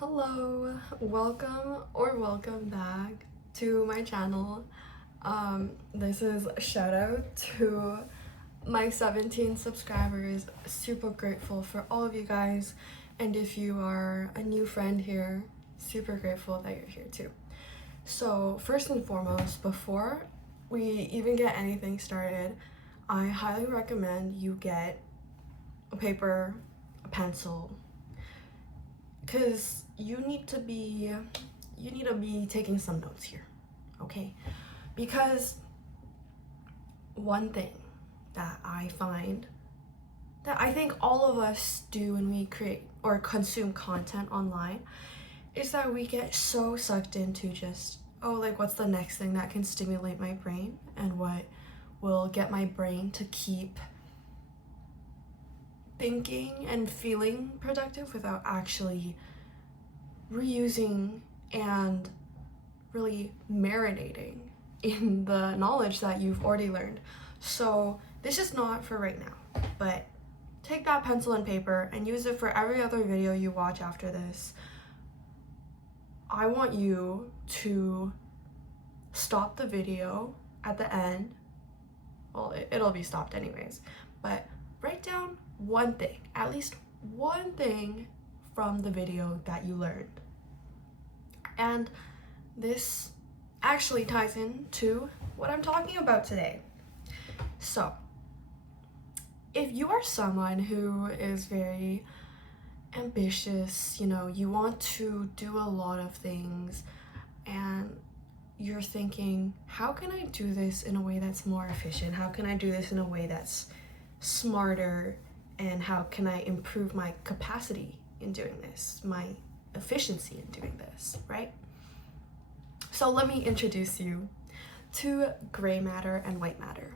Hello, welcome back to my channel. This is a shout out to my 17 subscribers. Super grateful for all of you guys, and if you are a new friend here, super grateful that you're here too. So first and foremost, before we even get anything started, I highly recommend you get a paper, a pencil, because you need to be taking some notes here, okay? Because one thing that I find that I think all of us do when we create or consume content online is that we get so sucked into just, oh, like what's the next thing that can stimulate my brain and what will get my brain to keep thinking and feeling productive without actually reusing and really marinating in the knowledge that you've already learned. So this is not for right now, but take that pencil and paper and use it for every other video you watch after this. I want you to stop the video at the end. Well, it'll be stopped anyways, but write down one thing, at least one thing from the video that you learned. And this actually ties into what I'm talking about today. So, if you are someone who is very ambitious, you want to do a lot of things, and you're thinking, how can I do this in a way that's more efficient? How can I do this in a way that's smarter? And how can I improve my capacity in doing this, my efficiency in doing this, right? So let me introduce you to gray matter and white matter.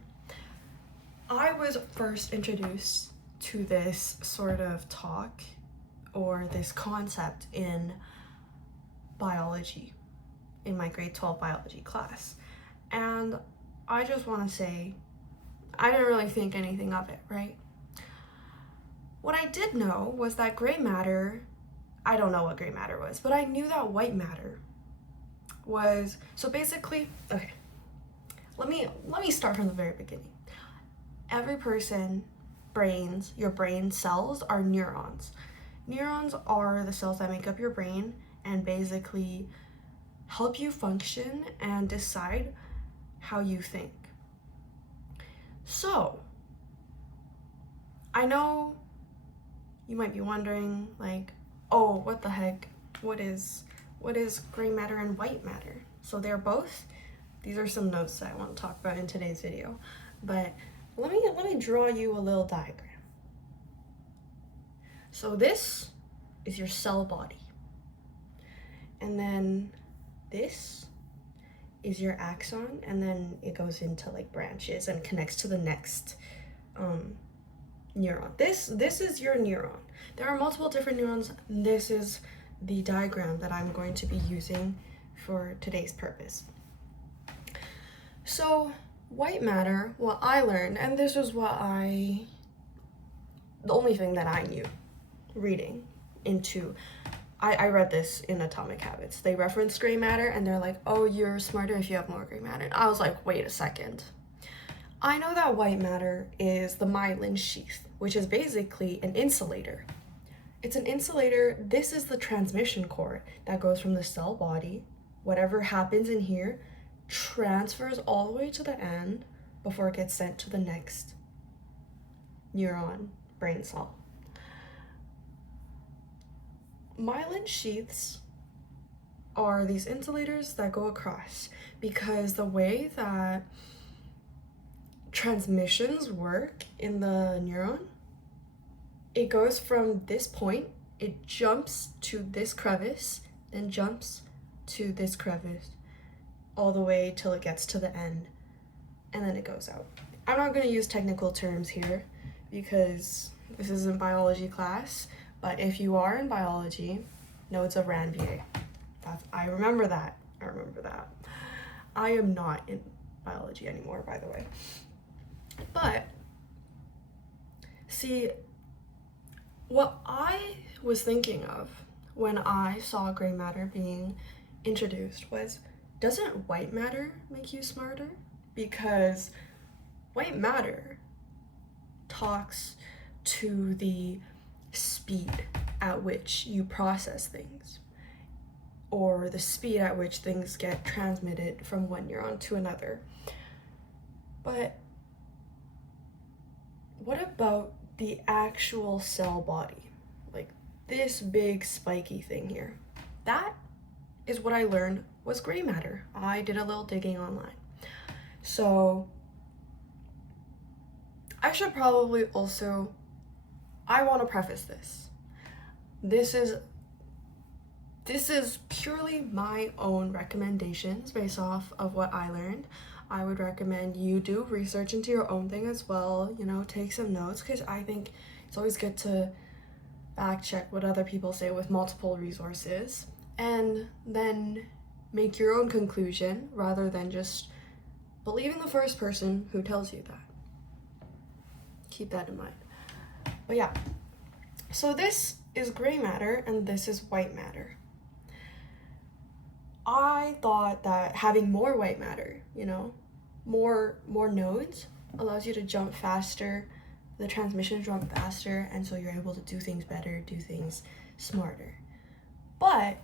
I was first introduced to this sort of talk or this concept in biology, in my grade 12 biology class. And I just want to say, I didn't really think anything of it, right? What I did know was that gray matter, I don't know what gray matter was, but I knew that white matter was, so basically, okay, let me start from the very beginning. Every person your brain cells are neurons. Neurons are the cells that make up your brain and basically help you function and decide how you think. So, I know you might be wondering, like, oh, what the heck? What is gray matter and white matter? So they're both, these are some notes that I want to talk about in today's video, but let me draw you a little diagram. So this is your cell body, and then this is your axon, and then it goes into like branches and connects to the next neuron. This is your neuron. There are multiple different neurons. This is the diagram that I'm going to be using for today's purpose. So white matter, what I learned, and this was the only thing that I knew reading into, I read this in Atomic Habits. They reference gray matter and they're like, oh, you're smarter if you have more gray matter. And I was like, wait a second. I know that white matter is the myelin sheath, which is basically an insulator. It's an insulator. This is the transmission cord that goes from the cell body. Whatever happens in here transfers all the way to the end before it gets sent to the next neuron, brain cell. Myelin sheaths are these insulators that go across because the way that transmissions work in the neuron, it goes from this point, it jumps to this crevice, then jumps to this crevice, all the way till it gets to the end, and then it goes out. I'm not going to use technical terms here because this isn't biology class, but if you are in biology, notes of Ranvier. I remember that. I am not in biology anymore, by the way. But see, what I was thinking of when I saw gray matter being introduced was, doesn't white matter make you smarter? Because white matter talks to the speed at which you process things, or the speed at which things get transmitted from one neuron to another. But what about the actual cell body? Like this big spiky thing here. That is what I learned was gray matter. I did a little digging online. So I should probably also, I want to preface this. This is purely my own recommendations based off of what I learned. I would recommend you do research into your own thing as well, take some notes, because I think it's always good to fact check what other people say with multiple resources, and then make your own conclusion rather than just believing the first person who tells you that. Keep that in mind. But yeah, so this is gray matter and this is white matter. I thought that having more white matter, more nodes allows you to jump faster, the transmission jump faster, and so you're able to do things better, do things smarter. But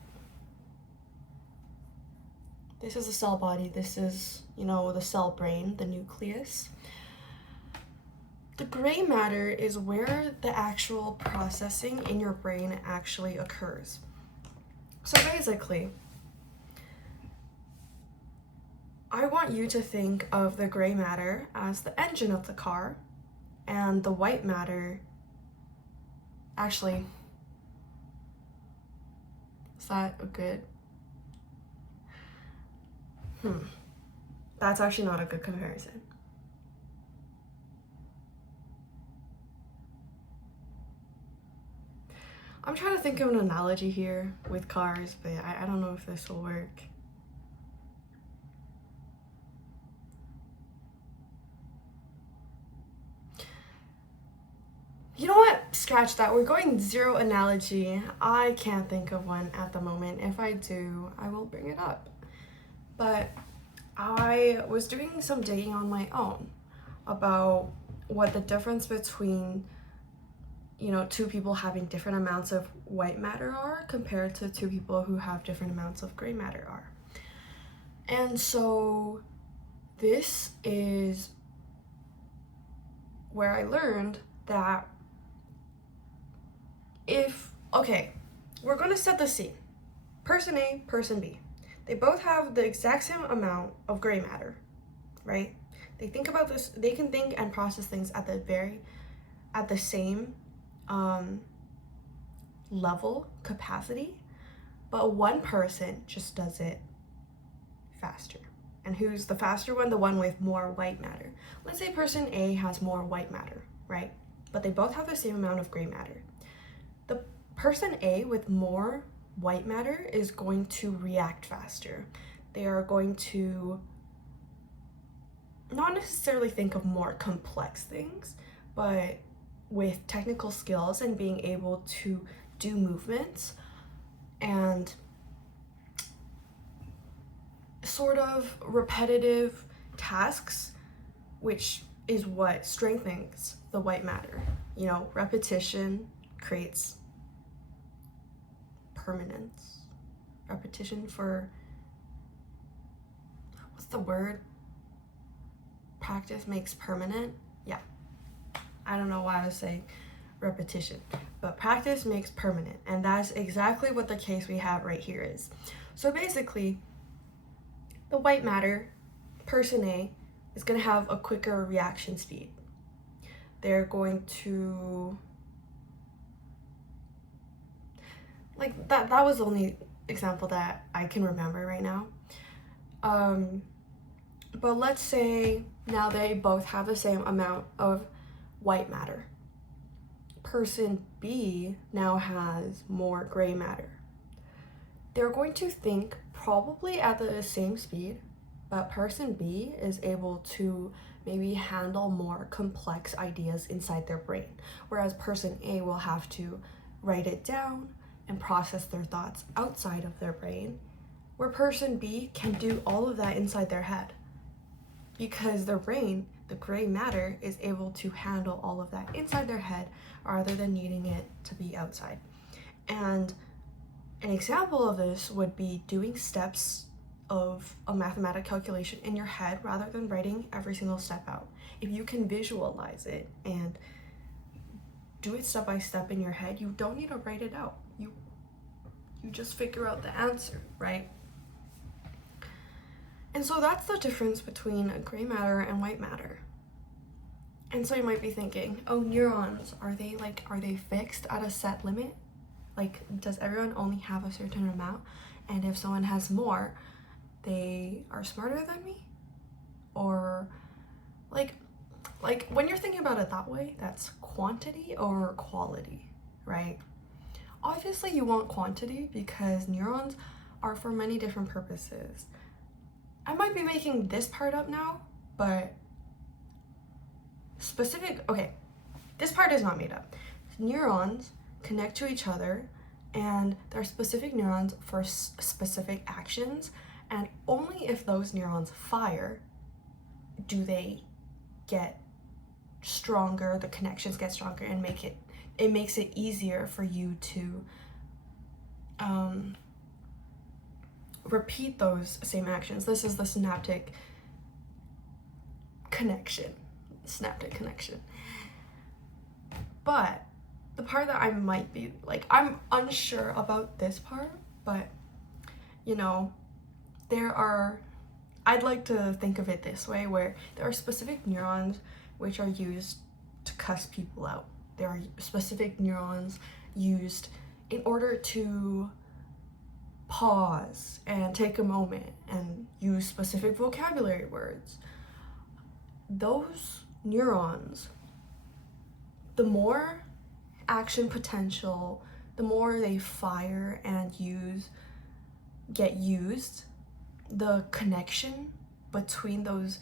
this is the cell body, this is, the cell brain, the nucleus. The gray matter is where the actual processing in your brain actually occurs. So basically, I want you to think of the gray matter as the engine of the car, and the white matter, actually, is that a good? That's actually not a good comparison. I'm trying to think of an analogy here with cars, but I don't know if this will work. You know what? Scratch that. We're going zero analogy. I can't think of one at the moment. If I do, I will bring it up. But I was doing some digging on my own about what the difference between, two people having different amounts of white matter are compared to two people who have different amounts of gray matter are. And so this is where I learned that we're going to set the scene. Person A, person B. They both have the exact same amount of gray matter, right? They think about this, they can think and process things at the same level, capacity, but one person just does it faster. And who's the faster one? The one with more white matter. Let's say person A has more white matter, right? But they both have the same amount of gray matter. The person A with more white matter is going to react faster. They are going to not necessarily think of more complex things, but with technical skills and being able to do movements and sort of repetitive tasks, which is what strengthens the white matter. Repetition creates permanence. Repetition for, what's the word? Practice makes permanent? Yeah. I don't know why I was saying repetition, but practice makes permanent. And that's exactly what the case we have right here is. So basically, the white matter, person A, is going to have a quicker reaction speed. They're going to, like, that was the only example that I can remember right now. But let's say now they both have the same amount of white matter. Person B now has more gray matter. They're going to think probably at the same speed, but person B is able to maybe handle more complex ideas inside their brain, whereas person A will have to write it down, and process their thoughts outside of their brain, where person B can do all of that inside their head. Because their brain, the gray matter, is able to handle all of that inside their head rather than needing it to be outside. And an example of this would be doing steps of a mathematical calculation in your head rather than writing every single step out. If you can visualize it and do it step by step in your head, you don't need to write it out. You just figure out the answer, right? And so that's the difference between gray matter and white matter. And so you might be thinking, oh, neurons, are they fixed at a set limit? Like, does everyone only have a certain amount? And if someone has more, they are smarter than me? Or like when you're thinking about it that way, that's quantity over quality, right? Obviously you want quantity because neurons are for many different purposes. I might be making this part up now, but this part is not made up. Neurons connect to each other, and there are specific neurons for specific actions, and only if those neurons fire do they get stronger, the connections get stronger, and it makes it easier for you to repeat those same actions. This is the synaptic connection. But the part that I might be I'm unsure about this part, but I'd like to think of it this way, where there are specific neurons which are used to cuss people out. There are specific neurons used in order to pause and take a moment and use specific vocabulary words. Those neurons, the more action potential, the more they fire and get used, the connection between those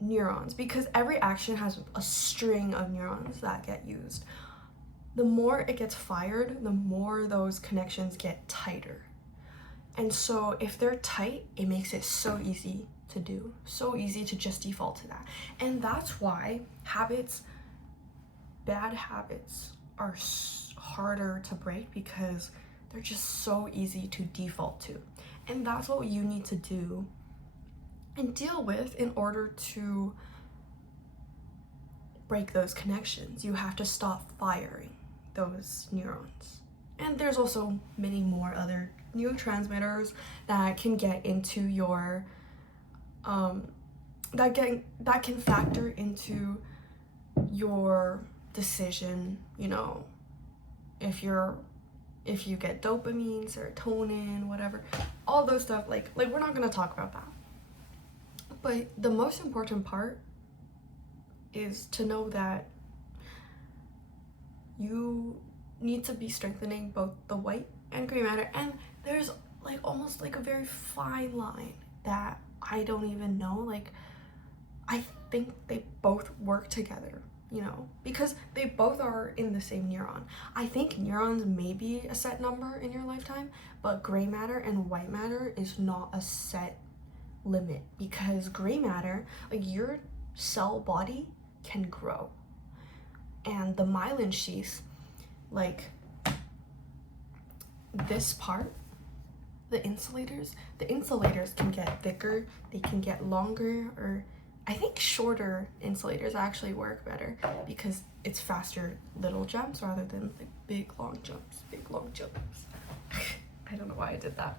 neurons, because every action has a string of neurons that get used. The more it gets fired, the more those connections get tighter. And so if they're tight, it makes it so easy to do, so easy to just default to that. And that's why bad habits are harder to break, because they're just so easy to default to. And that's what you need to do and deal with in order to break those connections. You have to stop firing those neurons. And there's also many more other neurotransmitters that can get into your that can factor into your decision, if you get dopamine, serotonin, whatever, all those stuff, like we're not gonna talk about that. But the most important part is to know that you need to be strengthening both the white and gray matter, and there's almost a very fine line that I don't even know. I think they both work together, because they both are in the same neuron. I think neurons may be a set number in your lifetime, but gray matter and white matter is not a set limit, because gray matter, your cell body can grow, and the myelin sheath, this part, the insulators can get thicker, they can get longer, or I think shorter insulators actually work better because it's faster little jumps rather than big long jumps. I don't know why I did that,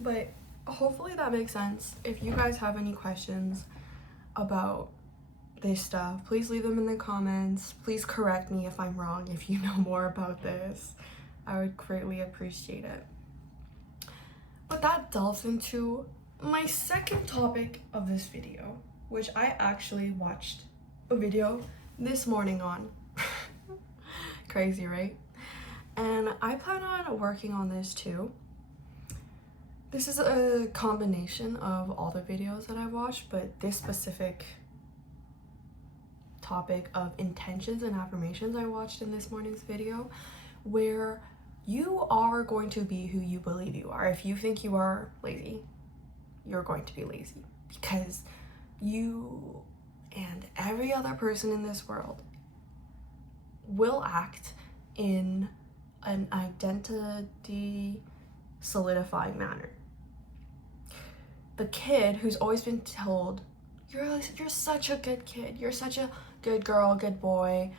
but hopefully that makes sense. If you guys have any questions about this stuff, please leave them in the comments. Please correct me if I'm wrong, if you know more about this. I would greatly appreciate it. But that delves into my second topic of this video, which I actually watched a video this morning on. Crazy, right? And I plan on working on this too. This is a combination of all the videos that I watched, but this specific topic of intentions and affirmations I watched in this morning's video, where You are going to be who you believe you are. If you think you are lazy, you're going to be lazy, because you and every other person in this world will act in an identity solidifying manner. The kid who's always been told, you're such a good kid, you're such a good girl, good boy,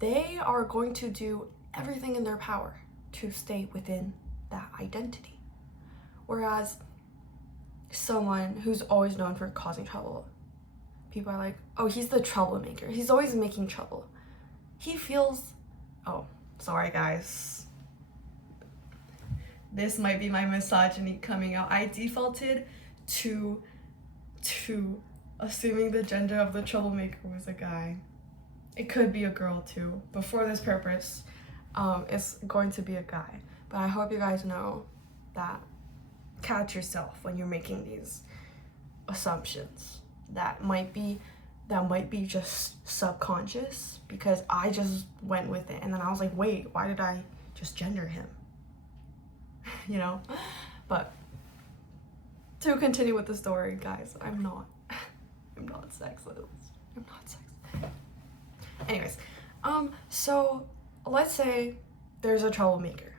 they are going to do everything in their power to stay within that identity. Whereas someone who's always known for causing trouble, people are like, oh, he's the troublemaker, he's always making trouble. He feels, oh, sorry guys, this might be my misogyny coming out. I defaulted to assuming the gender of the troublemaker was a guy. It could be a girl too, but for this purpose, it's going to be a guy. But I hope you guys know that, catch yourself when you're making these assumptions that might be just subconscious, because I just went with it and then I was like, wait, why did I just gender him? You know? But to continue with the story, guys, I'm not sexist. I'm not sexist. Anyways, so let's say there's a troublemaker.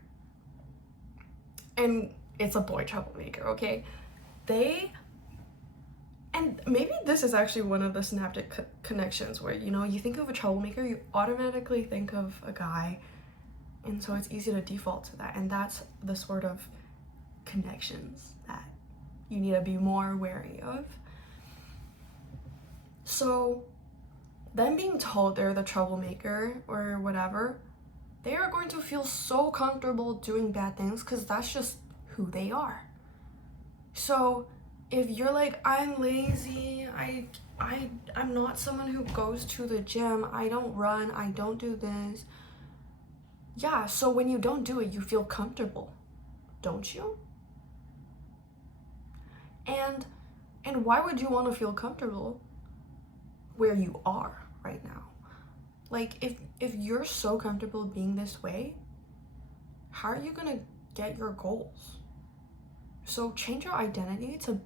And it's a boy troublemaker, okay? And maybe this is actually one of the synaptic connections where, you know, you think of a troublemaker, you automatically think of a guy, and so it's easy to default to that. And that's the sort of connections that you need to be more wary of. So them being told they're the troublemaker or whatever, they are going to feel so comfortable doing bad things because that's just who they are. So if you're like, I'm lazy, I'm not someone who goes to the gym, I don't run, I don't do this. Yeah, so when you don't do it, you feel comfortable, don't you? And why would you want to feel comfortable where you are right now? Like, if you're so comfortable being this way, how are you gonna get your goals? So change your identity to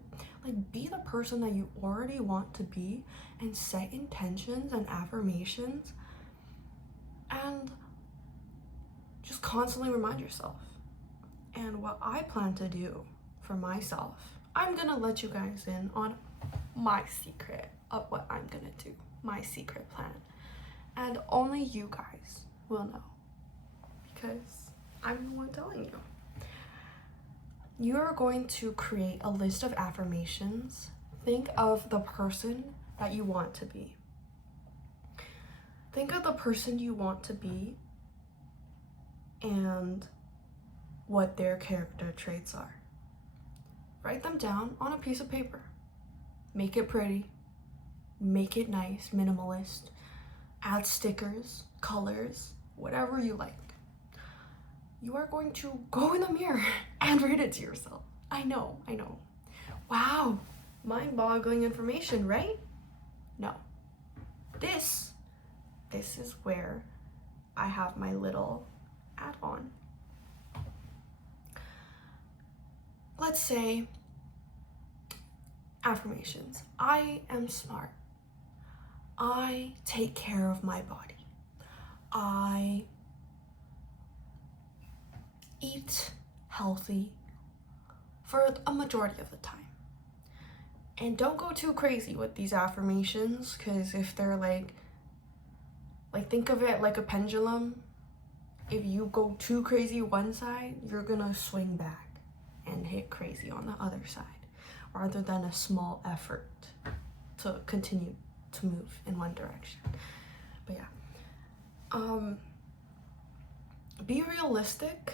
like be the person that you already want to be, and set intentions and affirmations, and just constantly remind yourself. And what I plan to do for myself, I'm gonna let you guys in on my secret of what I'm gonna do, my secret plan. And only you guys will know, because I'm the one telling you. You are going to create a list of affirmations. Think of the person that you want to be. Think of the person you want to be and what their character traits are. Write them down on a piece of paper. Make it pretty. Make it nice, minimalist. Add stickers, colors, whatever you like. You are going to go in the mirror and read it to yourself. I know. Wow, mind-boggling information, right? No. This is where I have my little add-on. Let's say affirmations. I am smart. I take care of my body. I eat healthy for a majority of the time. And don't go too crazy with these affirmations, because if they're like think of it like a pendulum. If you go too crazy one side, you're gonna swing back and hit crazy on the other side, rather than a small effort to continue to move in one direction. But yeah, be realistic,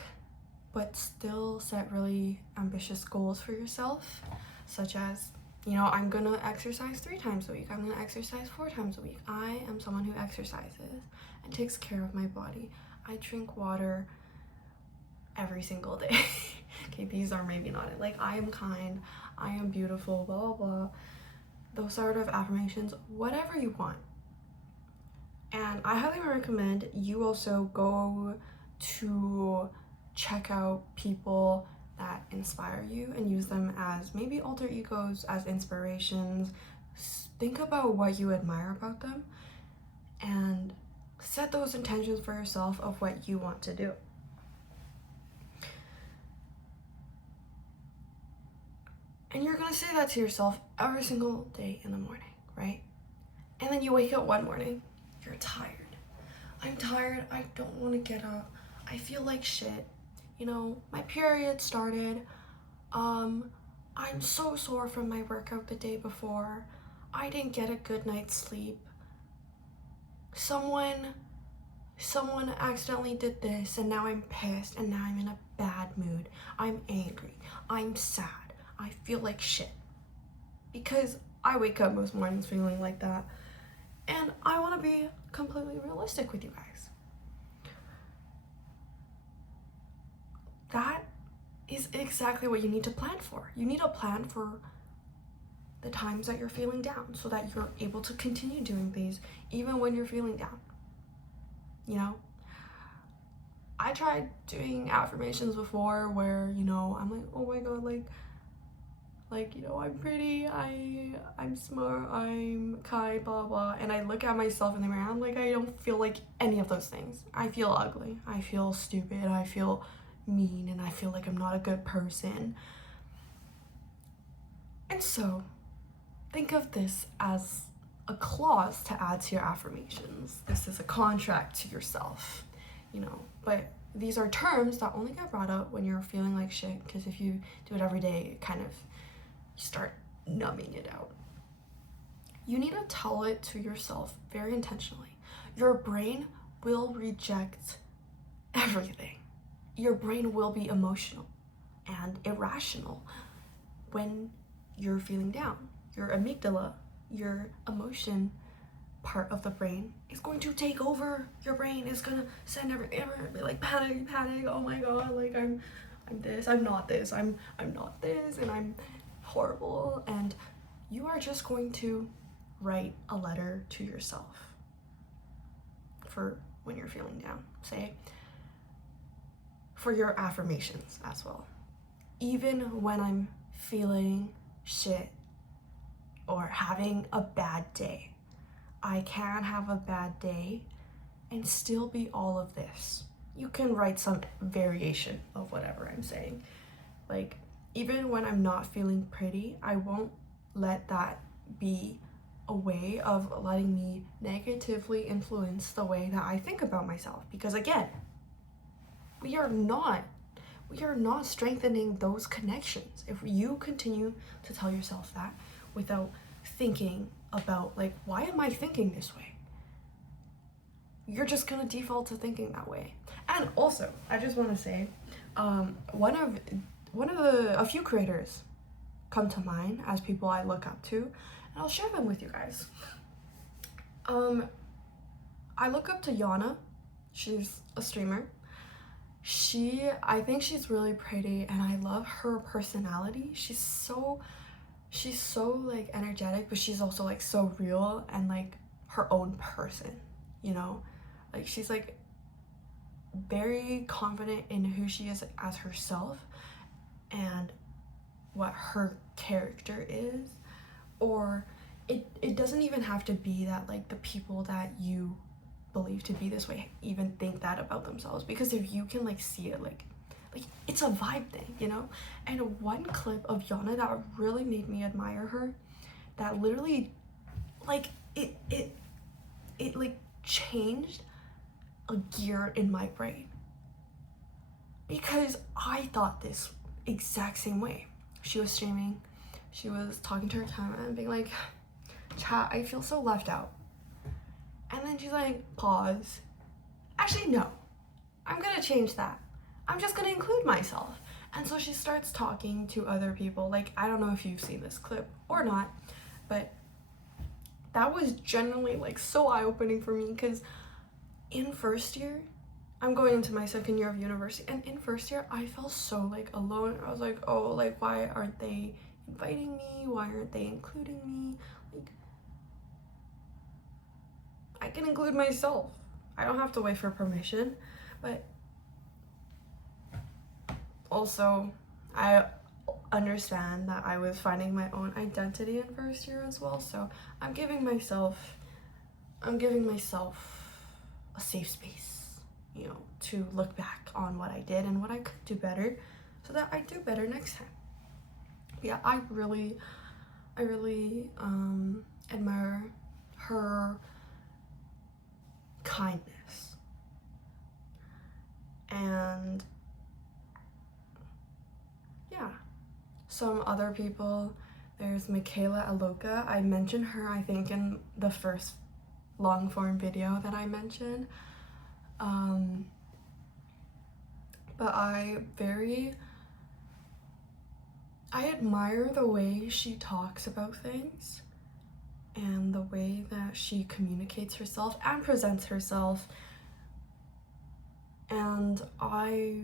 but still set really ambitious goals for yourself, such as, you know, I'm gonna exercise 3 times a week, I'm gonna exercise 4 times a week. I am someone who exercises and takes care of my body. I drink water every single day. Okay, these are maybe not it. Like, I am kind, I am beautiful, blah, blah, blah. Those sort of affirmations, whatever you want. And I highly recommend you also go to check out people that inspire you and use them as maybe alter egos, as inspirations. Think about what you admire about them and set those intentions for yourself of what you want to do. And you're gonna say that to yourself every single day in the morning, right? And then you wake up one morning, you're tired. I'm tired, I don't want to get up. I feel like shit. You know, my period started. I'm so sore from my workout the day before. I didn't get a good night's sleep. Someone accidentally did this and now I'm pissed and now I'm in a bad mood. I'm angry. I'm sad. I feel like shit. Because I wake up most mornings feeling like that. And I want to be completely realistic with you guys. That is exactly what you need to plan for. You need a plan for the times that you're feeling down so that you're able to continue doing these even when you're feeling down. You know? I tried doing affirmations before where, you know, I'm like, oh my god, like, you know, I'm pretty, I'm smart, I'm kind, blah, blah. And I look at myself in the mirror, I'm like, I don't feel like any of those things. I feel ugly. I feel stupid. I feel mean. And I feel like I'm not a good person. And so, think of this as a clause to add to your affirmations. This is a contract to yourself, you know. But these are terms that only get brought up when you're feeling like shit, because if you do it every day, it kind of start numbing it out. You need to tell it to yourself very intentionally. Your brain will reject everything. Your brain will be emotional and irrational when you're feeling down. Your amygdala, your emotion part of the brain, is going to take over your brain. It's gonna send everything, be like panic, oh my god, like I'm this, I'm not this, I'm not this, and I'm horrible. And you are just going to write a letter to yourself for when you're feeling down. Say, for your affirmations as well. Even when I'm feeling shit or having a bad day, I can have a bad day and still be all of this. You can write some variation of whatever I'm saying. Like, even when I'm not feeling pretty, I won't let that be a way of letting me negatively influence the way that I think about myself. Because again, we are not strengthening those connections if you continue to tell yourself that without thinking about, like, why am I thinking this way? You're just gonna default to thinking that way. And also, I just want to say, a few creators come to mind as people I look up to, and I'll share them with you guys. I look up to Yana. She's a streamer. I think she's really pretty, and I love her personality. She's so like energetic, but she's also like so real and like her own person, you know? Like, she's like very confident in who she is as herself and what her character is. Or it doesn't even have to be that like the people that you believe to be this way even think that about themselves, because if you can like see it, like it's a vibe thing, you know? And one clip of Yana that really made me admire her, that literally like it like changed a gear in my brain, because I thought this exact same way. She was streaming, she was talking to her camera and being like, chat, I feel so left out. And then she's like, pause. Actually, no, I'm gonna change that. I'm just gonna include myself. And so she starts talking to other people. Like, I don't know if you've seen this clip or not, but that was generally like so eye-opening for me, because in first year, I'm going into my second year of university, and in first year, I felt so like alone. I was like, oh, like, why aren't they inviting me? Why aren't they including me? Like, I can include myself. I don't have to wait for permission. But also, I understand that I was finding my own identity in first year as well, so I'm giving myself a safe space, you know, to look back on what I did and what I could do better so that I do better next time. Yeah, I really admire her kindness. And yeah, some other people, there's Michaela Aloka. I mentioned her, I think, in the first long form video that I mentioned. But I admire the way she talks about things and the way that she communicates herself and presents herself. And I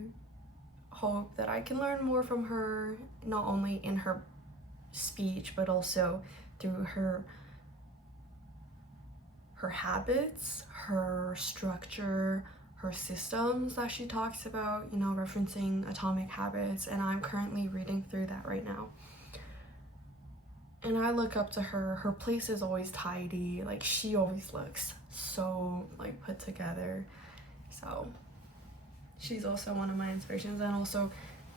hope that I can learn more from her, not only in her speech, but also through her habits, her structure, her systems that she talks about, you know, referencing Atomic Habits, and I'm currently reading through that right now. And I look up to her. Her place is always tidy, like she always looks so like put together. So she's also one of my inspirations, and also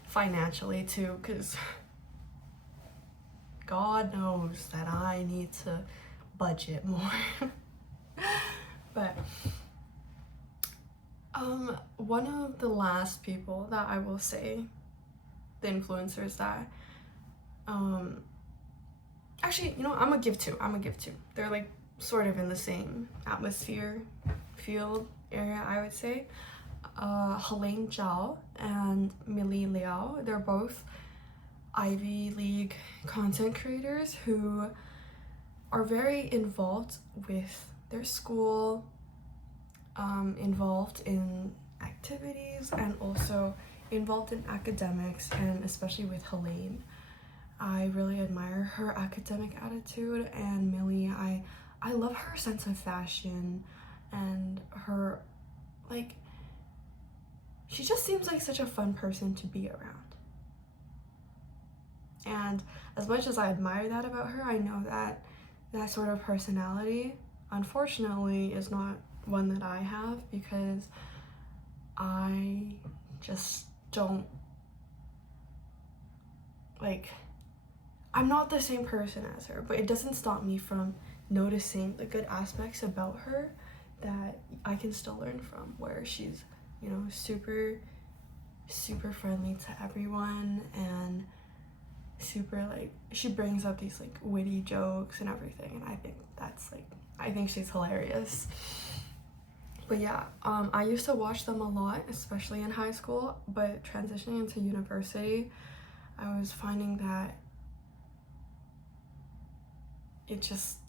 financially too, because God knows that I need to budget more. But one of the last people that I will say, the influencers that actually, you know, I'm gonna give two. They're like sort of in the same atmosphere, field area, I would say. Helene Zhao and Millie Liao. They're both Ivy League content creators who are very involved with their school, involved in activities, and also involved in academics, and especially with Helene. I really admire her academic attitude, and Millie, I love her sense of fashion and her, like, she just seems like such a fun person to be around. And as much as I admire that about her, I know that that sort of personality, unfortunately, is not one that I have, because I just don't, like, I'm not the same person as her, but it doesn't stop me from noticing the good aspects about her that I can still learn from, where she's, you know, super friendly to everyone, and super, like, she brings up these like witty jokes and everything, and I think that's like, I think she's hilarious. But yeah, I used to watch them a lot, especially in high school, but transitioning into university, I was finding that it just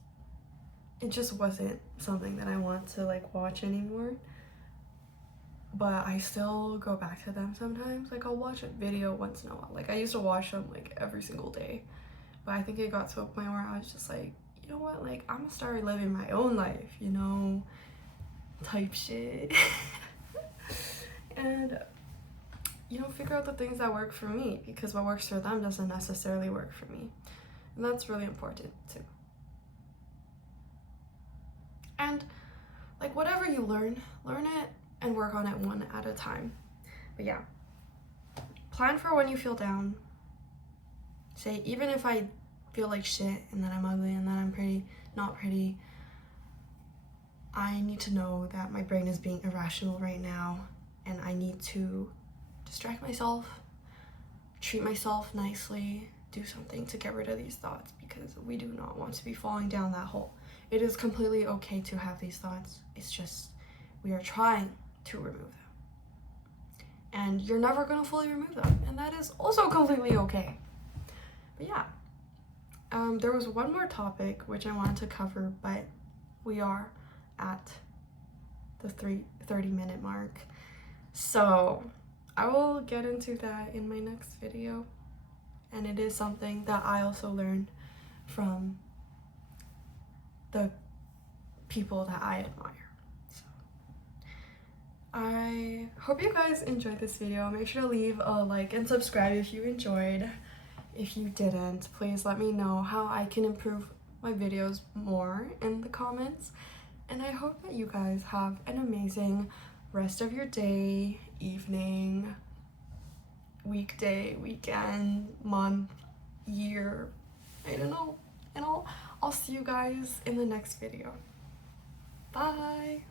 wasn't something that I want to like watch anymore. But I still go back to them sometimes. Like, I'll watch a video once in a while. Like, I used to watch them like every single day, but I think it got to a point where I was just like, you know what, like, I'm gonna start living my own life, you know, type shit. And, you know, figure out the things that work for me, because what works for them doesn't necessarily work for me, and that's really important too. And like, whatever you learn it and work on it one at a time. But yeah, plan for when you feel down. Say, even if I feel like shit and that I'm ugly and that I'm not pretty, I need to know that my brain is being irrational right now, and I need to distract myself, treat myself nicely, do something to get rid of these thoughts, because we do not want to be falling down that hole. It is completely okay to have these thoughts. It's just, we are trying to remove them. And you're never gonna fully remove them, and that is also completely okay. But yeah, there was one more topic which I wanted to cover, but we are at the 30-minute mark. So I will get into that in my next video. And it is something that I also learned from the people that I admire. So I hope you guys enjoyed this video. Make sure to leave a like and subscribe if you enjoyed. If you didn't, please let me know how I can improve my videos more in the comments. And I hope that you guys have an amazing rest of your day, evening, weekday, weekend, month, year, I don't know. And I'll see you guys in the next video. Bye!